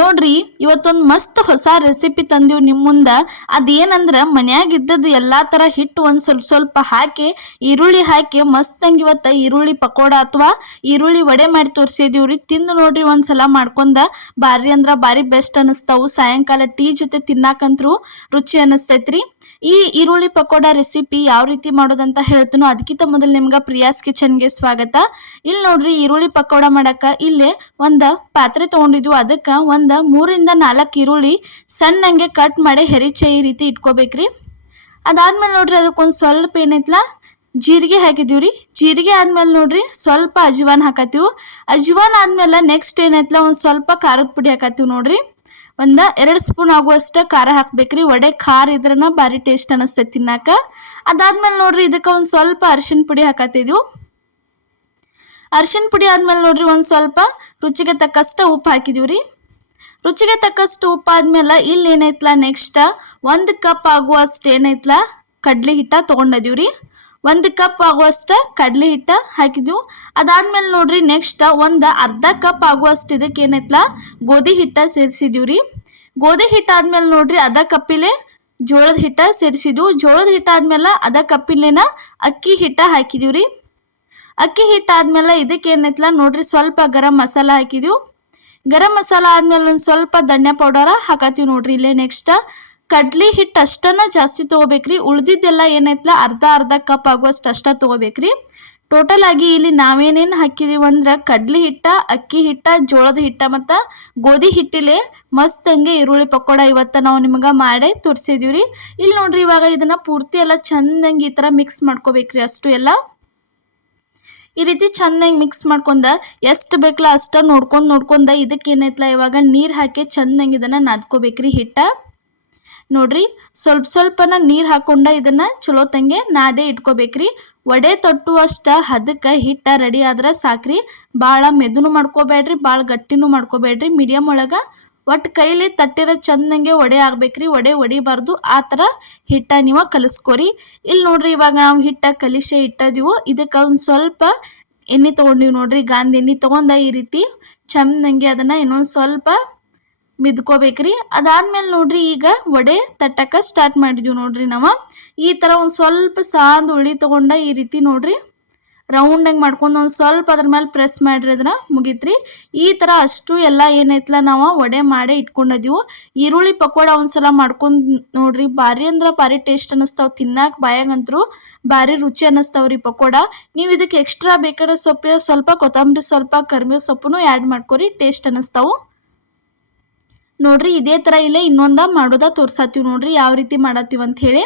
ನೋಡ್ರಿ ಇವತ್ತೊಂದು ಮಸ್ತ್ ಹೊಸ ರೆಸಿಪಿ ತಂದೀವಿ ನಿಮ್ಮ ಮುಂದೆ. ಅದೇನಂದ್ರೆ ಮನ್ಯಾಗ ಇದ್ದದ್ದು ಎಲ್ಲ ಥರ ಹಿಟ್ಟು ಒಂದು ಸ್ವಲ್ಪ ಸ್ವಲ್ಪ ಹಾಕಿ ಈರುಳ್ಳಿ ಹಾಕಿ ಮಸ್ತಂಗೆ ಇವತ್ತು ಈರುಳ್ಳಿ ಪಕೋಡ ಅಥವಾ ಈರುಳ್ಳಿ ವಡೆ ಮಾಡಿ ತೋರಿಸಿದೀವ್ರಿ. ತಿಂದು ನೋಡ್ರಿ ಒಂದ್ಸಲ ಮಾಡ್ಕೊಂಡ ಭಾರಿ ಅಂದ್ರೆ ಭಾರಿ ಬೆಸ್ಟ್ ಅನಿಸ್ತಾವು. ಸಾಯಂಕಾಲ ಟೀ ಜೊತೆ ತಿನ್ನಾಕಂತ್ರು ರುಚಿ ಅನಿಸ್ತೈತ್ರಿ. ಈ ಈರುಳ್ಳಿ ಪಕೋಡ ರೆಸಿಪಿ ಯಾವ ರೀತಿ ಮಾಡೋದಂತ ಹೇಳ್ತೀನೋ ಅದಕ್ಕಿಂತ ಮೊದಲು ನಿಮ್ಗೆ ಪ್ರಿಯಾಸ್ ಕಿಚನ್ಗೆ ಸ್ವಾಗತ. ಇಲ್ಲಿ ನೋಡ್ರಿ ಈರುಳ್ಳಿ ಪಕೋಡ ಮಾಡಕ್ಕೆ ಇಲ್ಲಿ ಒಂದು ಪಾತ್ರೆ ತೊಗೊಂಡಿದ್ವು. ಅದಕ್ಕೆ ಒಂದು 3 ರಿಂದ 4 ಈರುಳ್ಳಿ ಸಣ್ಣಂಗೆ ಕಟ್ ಮಾಡಿ ಹೆರಿಚೆ ಈ ರೀತಿ ಇಟ್ಕೋಬೇಕ್ರಿ. ಅದಾದ್ಮೇಲೆ ನೋಡ್ರಿ ಅದಕ್ಕೊಂದು ಸ್ವಲ್ಪ ಏನೈತ್ಲ ಜೀರಿಗೆ ಹಾಕಿದೀವ್ರಿ. ಜೀರಿಗೆ ಆದ್ಮೇಲೆ ನೋಡ್ರಿ ಸ್ವಲ್ಪ ಅಜ್ವಾನ್ ಹಾಕತ್ತೀವಿ. ಅಜ್ವಾನ್ ಆದ್ಮೇಲೆ ನೆಕ್ಸ್ಟ್ ಏನೈತ್ಲ ಒಂದು ಸ್ವಲ್ಪ ಖಾರದ ಪುಡಿ ಹಾಕತ್ತೀವಿ ನೋಡ್ರಿ. ಒಂದು 2 ಸ್ಪೂನ್ ಆಗುವಷ್ಟು ಖಾರ ಹಾಕ್ಬೇಕ್ರಿ. ವಡೆ ಖಾರ ಇದ್ರನ ಭಾರಿ ಟೇಸ್ಟ್ ಅನಿಸ್ತೈತಿ ತಿನ್ನಾಕ. ಅದಾದ್ಮೇಲೆ ನೋಡ್ರಿ ಇದಕ್ಕೆ ಒಂದು ಸ್ವಲ್ಪ ಅರಿಶಿನ ಪುಡಿ ಹಾಕತ್ತಿದ್ವು. ಅರಿಶಿನ ಪುಡಿ ಆದ್ಮೇಲೆ ನೋಡ್ರಿ ಒಂದು ಸ್ವಲ್ಪ ರುಚಿಗೆ ತಕ್ಕಷ್ಟು ಉಪ್ಪು ಹಾಕಿದೀವ್ರಿ. ರುಚಿಗೆ ತಕ್ಕಷ್ಟು ಉಪ್ಪು ಆದ್ಮೇಲೆ ಇಲ್ಲಿ ಏನೈತ್ಲ ನೆಕ್ಸ್ಟ್ 1 ಕಪ್ ಆಗುವಷ್ಟು ಏನೈತ್ಲ ಕಡ್ಲಿ ಹಿಟ್ಟ ತೊಗೊಂಡಿದೀವ್ರಿ. 1 ಕಪ್ ಆಗುವಷ್ಟು ಕಡ್ಲಿ ಹಿಟ್ಟ ಹಾಕಿದ್ವು. ಅದಾದ್ಮೇಲೆ ನೋಡ್ರಿ ನೆಕ್ಸ್ಟ್ ಒಂದು ಅರ್ಧ ಕಪ್ ಆಗುವಷ್ಟು ಇದಕ್ಕೆ ಏನೈತ್ಲ ಗೋಧಿ ಹಿಟ್ಟ ಸೇರಿಸಿದೀವ್ರಿ. ಗೋಧಿ ಹಿಟ್ಟ ಆದ್ಮೇಲೆ ನೋಡ್ರಿ ಅರ್ಧ ಕಪ್ಪಿಲೆ ಜೋಳದ ಹಿಟ್ಟ ಸೇರಿಸಿದ್ವು. ಜೋಳದ ಹಿಟ್ಟ ಆದ್ಮೇಲೆ ಅರ್ಧ ಕಪ್ಪಿಲೆನ ಅಕ್ಕಿ ಹಿಟ್ಟ ಹಾಕಿದೀವ್ರಿ. ಅಕ್ಕಿ ಹಿಟ್ಟ ಆದ್ಮೇಲೆ ಇದಕ್ಕೆ ಏನೈತ್ಲ ನೋಡ್ರಿ ಸ್ವಲ್ಪ ಗರಂ ಮಸಾಲ ಹಾಕಿದ್ವು. ಗರಂ ಮಸಾಲ ಆದ್ಮೇಲೆ ಒಂದು ಸ್ವಲ್ಪ ಧನ್ಯ ಪೌಡರ ಹಾಕತ್ತೀವಿ ನೋಡ್ರಿ. ಇಲ್ಲೇ ನೆಕ್ಸ್ಟ್ ಕಡ್ಲಿ ಹಿಟ್ಟು ಅಷ್ಟನ್ನ ಜಾಸ್ತಿ ತೊಗೋಬೇಕ್ರಿ. ಉಳ್ದಿದ್ದೆಲ್ಲ ಏನೈತ್ಲ ಅರ್ಧ ಕಪ್ ಆಗುವಷ್ಟು ಅಷ್ಟ ತೊಗೋಬೇಕ್ರಿ. ಟೋಟಲ್ ಆಗಿ ಇಲ್ಲಿ ನಾವೇನೇನು ಹಾಕಿದೀವಿ ಅಂದ್ರೆ ಕಡ್ಲಿ ಹಿಟ್ಟ, ಅಕ್ಕಿ ಹಿಟ್ಟ, ಜೋಳದ ಹಿಟ್ಟ ಮತ್ತು ಗೋಧಿ ಹಿಟ್ಟಿಲೆ ಮಸ್ತಂಗೆ ಈರುಳ್ಳಿ ಪಕೋಡ ಇವತ್ತು ನಾವು ನಿಮ್ಗೆ ಮಾಡೇ ತೋರಿಸಿದೀವ್ರಿ. ಇಲ್ಲಿ ನೋಡ್ರಿ ಇವಾಗ ಇದನ್ನ ಪೂರ್ತಿ ಎಲ್ಲ ಚಂದಂಗೆ ಈ ಥರ ಮಿಕ್ಸ್ ಮಾಡ್ಕೋಬೇಕ್ರಿ. ಅಷ್ಟು ಎಲ್ಲ ಈ ರೀತಿ ಚೆನ್ನಾಗಿ ಮಿಕ್ಸ್ ಮಾಡ್ಕೊಂಡ ಎಷ್ಟು ಬೇಕಲ್ಲ ಅಷ್ಟ ನೋಡ್ಕೊಂಡ ಇದಕ್ಕೆ ಏನೈತ್ಲ ಇವಾಗ ನೀರು ಹಾಕಿ ಚೆನ್ನಾಗಿ ಇದನ್ನು ನಾದ್ಕೋಬೇಕ್ರಿ ಹಿಟ್ಟ. ನೋಡ್ರಿ ಸ್ವಲ್ಪನ ನೀರು ಹಾಕೊಂಡ ಇದನ್ನು ಚಲೋ ತಂಗೆ ನಾದೇ ಇಟ್ಕೋಬೇಕ್ರಿ. ವಡೆ ತಟ್ಟುವಷ್ಟ ಹದಕ್ಕೆ ಹಿಟ್ಟ ರೆಡಿ ಆದ್ರೆ ಸಾಕ್ರಿ. ಭಾಳ ಮೆದುನು ಮಾಡ್ಕೋಬೇಡ್ರಿ, ಭಾಳ ಗಟ್ಟಿನೂ ಮಾಡ್ಕೋಬೇಡ್ರಿ. ಮೀಡಿಯಮ್ ಒಳಗೆ ಒಟ್ಟು ಕೈಲಿ ತಟ್ಟಿರೋ ಚಂದಂಗೆ ವಡೆ ಆಗ್ಬೇಕ್ರಿ. ವಡೆ ಒಡಿಬಾರ್ದು ಆ ಥರ ಹಿಟ್ಟ ನೀವು ಕಲಿಸ್ಕೊರಿ. ಇಲ್ಲಿ ನೋಡ್ರಿ ಇವಾಗ ನಾವು ಹಿಟ್ಟ ಕಲಿಸೆ ಇಟ್ಟದೀವು. ಇದಕ್ಕೆ ಒಂದು ಸ್ವಲ್ಪ ಎಣ್ಣೆ ತೊಗೊಂಡಿವಿ ನೋಡ್ರಿ. ಗಾಂಧಿ ಎಣ್ಣೆ ತೊಗೊಂಡ ಈ ರೀತಿ ಚಂದಂಗೆ ಅದನ್ನು ಇನ್ನೊಂದು ಸ್ವಲ್ಪ ಮಿದ್ಕೋಬೇಕ್ರಿ. ಅದಾದ್ಮೇಲೆ ನೋಡ್ರಿ ಈಗ ವಡೆ ತಟ್ಟಕ್ಕೆ ಸ್ಟಾರ್ಟ್ ಮಾಡಿದ್ವಿ ನೋಡ್ರಿ. ನಾವು ಈ ಥರ ಒಂದು ಸ್ವಲ್ಪ ಸಾಂದ್ ಉಳ್ಳಿ ತೊಗೊಂಡ ಈ ರೀತಿ ನೋಡ್ರಿ ರೌಂಡಂಗೆ ಮಾಡ್ಕೊಂಡು ಒಂದು ಸ್ವಲ್ಪ ಅದ್ರ ಮೇಲೆ ಪ್ರೆಸ್ ಮಾಡಿರಿ ಅದನ್ನ ಮುಗೀತ್ರಿ. ಈ ಥರ ಅಷ್ಟು ಎಲ್ಲ ಏನೈತ್ಲ ನಾವು ವಡೆ ಮಾಡೇ ಇಟ್ಕೊಂಡಿದ್ದೀವಿ. ಈರುಳ್ಳಿ ಪಕೋಡ ಒಂದ್ಸಲ ಮಾಡ್ಕೊಂಡು ನೋಡ್ರಿ. ಭಾರಿ ಅಂದ್ರೆ ಭಾರಿ ಟೇಸ್ಟ್ ಅನ್ನಿಸ್ತಾವೆ. ತಿನ್ನಾಕ ಬಾಯಾಗಂತರೂ ಭಾರಿ ರುಚಿ ಅನ್ನಿಸ್ತಾವ್ರಿ ಪಕೋಡ. ನೀವು ಇದಕ್ಕೆ ಎಕ್ಸ್ಟ್ರಾ ಬೇಕಾದ್ರೆ ಸೊಪ್ಪು ಸ್ವಲ್ಪ ಕೊತ್ತಂಬರಿ ಸ್ವಲ್ಪ ಕರಿಬೇವು ಸೊಪ್ಪು ಆ್ಯಡ್ ಮಾಡ್ಕೊರಿ, ಟೇಸ್ಟ್ ಅನ್ನಿಸ್ತಾವು ನೋಡ್ರಿ. ಇದೇ ಥರ ಇಲ್ಲೇ ಇನ್ನೊಂದ ಮಾಡೋದ ತೋರ್ಸತ್ತೀವಿ ನೋಡ್ರಿ ಯಾವ ರೀತಿ ಮಾಡತ್ತೀವಿ ಅಂತ ಹೇಳಿ.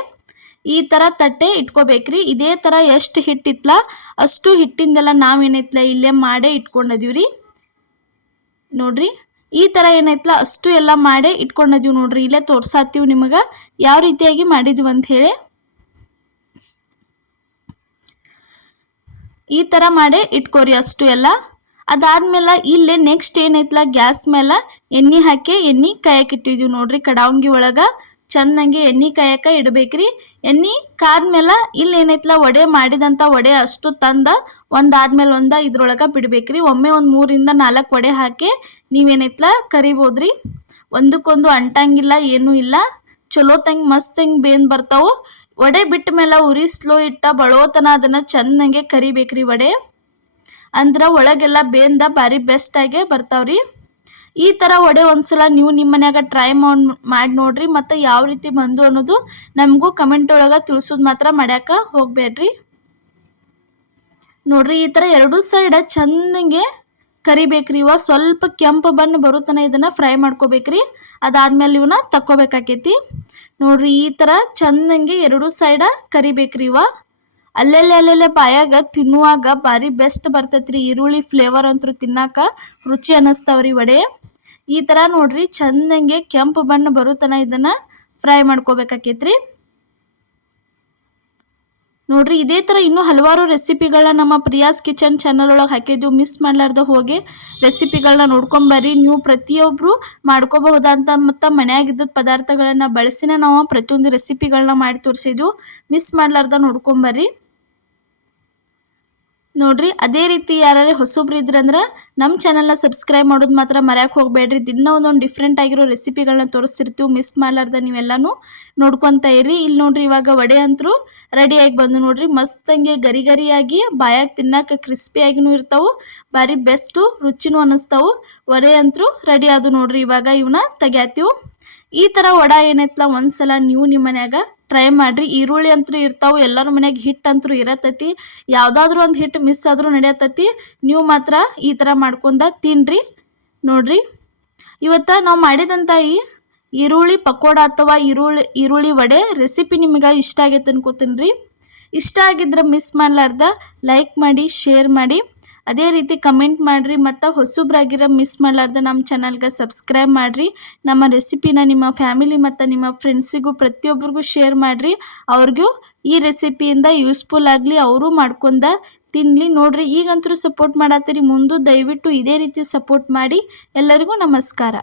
ಈ ಥರ ತಟ್ಟೆ ಇಟ್ಕೋಬೇಕ್ರಿ. ಇದೇ ಥರ ಎಷ್ಟು ಹಿಟ್ಟಿತ್ಲ ಅಷ್ಟು ಹಿಟ್ಟಿಂದೆಲ್ಲ ನಾವೇನೈತ್ಲ ಇಲ್ಲೇ ಮಾಡೇ ಇಟ್ಕೊಂಡಿದೀವ್ರಿ. ನೋಡ್ರಿ ಈ ಥರ ಏನೈತ್ಲ ಅಷ್ಟು ಎಲ್ಲ ಮಾಡೇ ಇಟ್ಕೊಂಡಿದೀವಿ ನೋಡ್ರಿ. ಇಲ್ಲೇ ತೋರ್ಸಾತ್ತೀವಿ ನಿಮಗೆ ಯಾವ ರೀತಿಯಾಗಿ ಮಾಡಿದ್ವಿ ಅಂತ ಹೇಳಿ. ಈ ಥರ ಮಾಡೇ ಇಟ್ಕೋರಿ ಅಷ್ಟು ಎಲ್ಲ. ಅದಾದ್ಮೇಲೆ ಇಲ್ಲೇ ನೆಕ್ಸ್ಟ್ ಏನೈತ್ಲ ಗ್ಯಾಸ್ ಮೇಲೆ ಎಣ್ಣೆ ಹಾಕಿ ಎಣ್ಣೆ ಕಾಯಕ್ಕೆ ಇಟ್ಟಿದ್ವಿ ನೋಡ್ರಿ. ಕಡಾವಂಗಿ ಒಳಗೆ ಚೆನ್ನಾಗಿ ಎಣ್ಣೆ ಕಾಯಕ್ಕೆ ಇಡಬೇಕ್ರಿ. ಎಣ್ಣೆ ಕಾದ್ಮೇಲೆ ಇಲ್ಲಿ ಏನೈತ್ಲ ವಡೆ ಮಾಡಿದಂಥ ವಡೆ ಅಷ್ಟು ತಂದ ಒಂದಾದ್ಮೇಲೆ ಒಂದು ಇದ್ರೊಳಗೆ ಬಿಡಬೇಕ್ರಿ. ಒಮ್ಮೆ ಒಂದು 3 ರಿಂದ 4 ವಡೆ ಹಾಕಿ ನೀವೇನೈತ್ಲ ಕರಿಬೋದ್ರಿ. ಒಂದಕ್ಕೊಂದು ಅಂಟಂಗಿಲ್ಲ ಏನೂ ಇಲ್ಲ. ಚಲೋ ತಂಗೆ ಮಸ್ತಂಗೆ ಬೇಂದು ಬರ್ತಾವೆ. ವಡೆ ಬಿಟ್ಟ ಮೇಲೆ ಉರಿ ಸ್ಲೋ ಇಟ್ಟ ಬಳೋತನ ಅದನ್ನು ಚೆನ್ನಾಗೆ ಕರಿಬೇಕ್ರಿ. ವಡೆ ಅಂದ್ರೆ ಒಳಗೆಲ್ಲ ಬೇಂದ ಭಾರಿ ಬೆಸ್ಟಾಗೆ ಬರ್ತಾವ್ರಿ. ಈ ಥರ ವಡೆ ಒಂದ್ಸಲ ನೀವು ನಿಮ್ಮ ಮನ್ಯಾಗ ಟ್ರೈ ಮಾಡಿ ನೋಡ್ರಿ. ಮತ್ತು ಯಾವ ರೀತಿ ಬಂದು ಅನ್ನೋದು ನಮಗೂ ಕಮೆಂಟ್ ಒಳಗೆ ತಿಳಿಸೋದು ಮಾತ್ರ ಮಾಡ್ಯಾಕ ಹೋಗಬೇಡ್ರಿ. ನೋಡ್ರಿ ಈ ಥರ 2 ಸೈಡ ಚಂದಂಗೆ ಕರಿಬೇಕ್ರಿ. ಇವ ಸ್ವಲ್ಪ ಕೆಂಪು ಬಣ್ಣ ಬರುತ್ತನ ಇದನ್ನು ಫ್ರೈ ಮಾಡ್ಕೋಬೇಕ್ರಿ. ಅದಾದ್ಮೇಲೆ ಇವನ್ನ ತಕ್ಕೋಬೇಕಾಕೈತಿ ನೋಡ್ರಿ. ಈ ಥರ ಚಂದಂಗೆ 2 ಸೈಡ ಕರಿಬೇಕ್ರಿ. ಇವ ಅಲ್ಲೆಲ್ಲೆ ಬಾಯಾಗ ತಿನ್ನುವಾಗ ಭಾರಿ ಬೆಸ್ಟ್ ಬರ್ತೈತ್ರಿ. ಈರುಳ್ಳಿ ಫ್ಲೇವರ್ ಅಂತೂ ತಿನ್ನಾಕ ರುಚಿ ಅನ್ನಿಸ್ತಾವ್ರಿ ವಡೆ. ಈ ಥರ ನೋಡ್ರಿ ಚಂದಂಗೆ ಕೆಂಪು ಬಣ್ಣ ಬರುತ್ತನ ಇದನ್ನು ಫ್ರೈ ಮಾಡ್ಕೋಬೇಕಾಕೈತ್ರಿ. ನೋಡ್ರಿ ಇದೇ ಥರ ಇನ್ನೂ ಹಲವಾರು ರೆಸಿಪಿಗಳನ್ನ ನಮ್ಮ ಪ್ರಿಯಾಸ್ ಕಿಚನ್ ಚಾನಲ್ ಒಳಗೆ ಹಾಕಿದ್ದು. ಮಿಸ್ ಮಾಡಲಾರ್ದ ಹೋಗಿ ರೆಸಿಪಿಗಳನ್ನ ನೋಡ್ಕೊಂಬರ್ರಿ. ನೀವು ಪ್ರತಿಯೊಬ್ಬರು ಮಾಡ್ಕೋಬಹುದಂತ ಮತ್ತು ಮನೆಯಾಗಿದ್ದ ಪದಾರ್ಥಗಳನ್ನು ಬಳಸಿನ ನಾವು ಪ್ರತಿಯೊಂದು ರೆಸಿಪಿಗಳನ್ನ ಮಾಡಿ ತೋರಿಸಿದ್ವು. ಮಿಸ್ ಮಾಡಲಾರ್ದ ನೋಡ್ಕೊಂಬರ್ರಿ. ನೋಡ್ರಿ ಅದೇ ರೀತಿ ಯಾರೇ ಹೊಸಬ್ರು ಇದ್ರಂದ್ರೆ ನಮ್ಮ ಚಾನಲ್ನ ಸಬ್ಸ್ಕ್ರೈಬ್ ಮಾಡೋದು ಮಾತ್ರ ಮರ್ಯಾಕೆ ಹೋಗಬೇಡ್ರಿ. ದಿನ ಒಂದೊಂದು ಡಿಫ್ರೆಂಟ್ ಆಗಿರೋ ರೆಸಿಪಿಗಳನ್ನ ತೋರಿಸ್ತಿರ್ತೀವಿ. ಮಿಸ್ ಮಾಡಲಾರ್ದ ನೀವೆಲ್ಲನೂ ನೋಡ್ಕೊತಾ ಇರಿ. ಇಲ್ಲಿ ನೋಡ್ರಿ ಇವಾಗ ವಡೆ ಅಂತರೂ ರೆಡಿಯಾಗಿ ಬಂದು ನೋಡ್ರಿ, ಮಸ್ತಂಗೆ ಗರಿ ಗರಿಯಾಗಿ ಬಾಯಾಗ ತಿನ್ನಕ್ಕೆ ಕ್ರಿಸ್ಪಿಯಾಗಿನೂ ಇರ್ತಾವೆ, ಭಾರಿ ಬೆಸ್ಟು ರುಚಿನೂ ಅನ್ನಿಸ್ತಾವೆ. ವಡೆ ಅಂತರೂ ರೆಡಿ ಆದು ನೋಡ್ರಿ. ಇವಾಗ ಇವನ್ನ ತೆಗ್ಯಾತೀವಿ. ಈ ಥರ ವಡೆ ಏನೈತಲ್ಲ ಒಂದ್ಸಲ ನೀವು ನಿಮ್ಮ ಮನ್ಯಾಗ ಟ್ರೈ ಮಾಡಿರಿ. ಈರುಳ್ಳಿ ಅಂತೂ ಇರ್ತಾವೆ, ಎಲ್ಲರ ಮನ್ಯಾಗ ಹಿಟ್ಟು ಅಂತೂ ಇರತ್ತೈತಿ. ಯಾವುದಾದ್ರೂ ಒಂದು ಹಿಟ್ಟು ಮಿಸ್ ಆದರೂ ನಡೆಯತ್ತೈತಿ. ನೀವು ಮಾತ್ರ ಈ ಥರ ಮಾಡ್ಕೊಂಡ ತಿನ್ನಿರಿ. ನೋಡ್ರಿ ಇವತ್ತು ನಾವು ಮಾಡಿದಂಥ ಈ ಈರುಳ್ಳಿ ಪಕೋಡ ಅಥವಾ ಈರುಳ್ಳಿ ವಡೆ ರೆಸಿಪಿ ನಿಮಗೆ ಇಷ್ಟ ಆಗೈತೆ ಅನ್ಕೋತೀನಿ ರೀ. ಇಷ್ಟ ಆಗಿದ್ರೆ ಮಿಸ್ ಮಾಡಲಾರ್ದ ಲೈಕ್ ಮಾಡಿ, ಶೇರ್ ಮಾಡಿ, ಅದೇ ರೀತಿ ಕಮೆಂಟ್ ಮಾಡಿರಿ. ಮತ್ತು ಹೊಸಬ್ರಾಗಿರೋ ಮಿಸ್ ಮಾಡಲಾರ್ದ ನಮ್ಮ ಚಾನಲ್ಗೆ ಸಬ್ಸ್ಕ್ರೈಬ್ ಮಾಡಿರಿ. ನಮ್ಮ ರೆಸಿಪಿನ ನಿಮ್ಮ ಫ್ಯಾಮಿಲಿ ಮತ್ತು ನಿಮ್ಮ ಫ್ರೆಂಡ್ಸಿಗೂ ಪ್ರತಿಯೊಬ್ಬರಿಗೂ ಶೇರ್ ಮಾಡಿರಿ. ಅವ್ರಿಗೂ ಈ ರೆಸಿಪಿಯಿಂದ ಯೂಸ್ಫುಲ್ ಆಗಲಿ, ಅವರು ಮಾಡ್ಕೊಂಡ ತಿನ್ನಲಿ. ನೋಡ್ರಿ ಈಗಂತೂ ಸಪೋರ್ಟ್ ಮಾಡತ್ತೀರಿ, ಮುಂದೆ ದಯವಿಟ್ಟು ಇದೇ ರೀತಿ ಸಪೋರ್ಟ್ ಮಾಡಿ. ಎಲ್ಲರಿಗೂ ನಮಸ್ಕಾರ.